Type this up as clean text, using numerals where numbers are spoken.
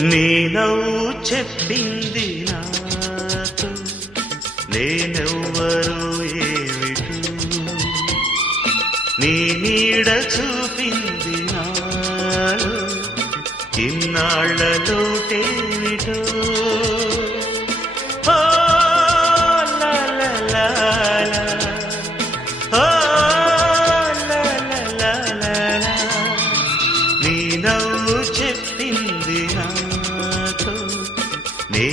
నీ నవ్వు చెప్పింది నాతో నేనెవ్వరు ఏమిటో, నీ నీడ చూపింది నాలో ఇన్నాళ్ళ లోటేమిటో. ఓ లా లా లా లా, ఓ లా లా లా లా లా. నీ నవ్వు చెప్పింది నాతో నే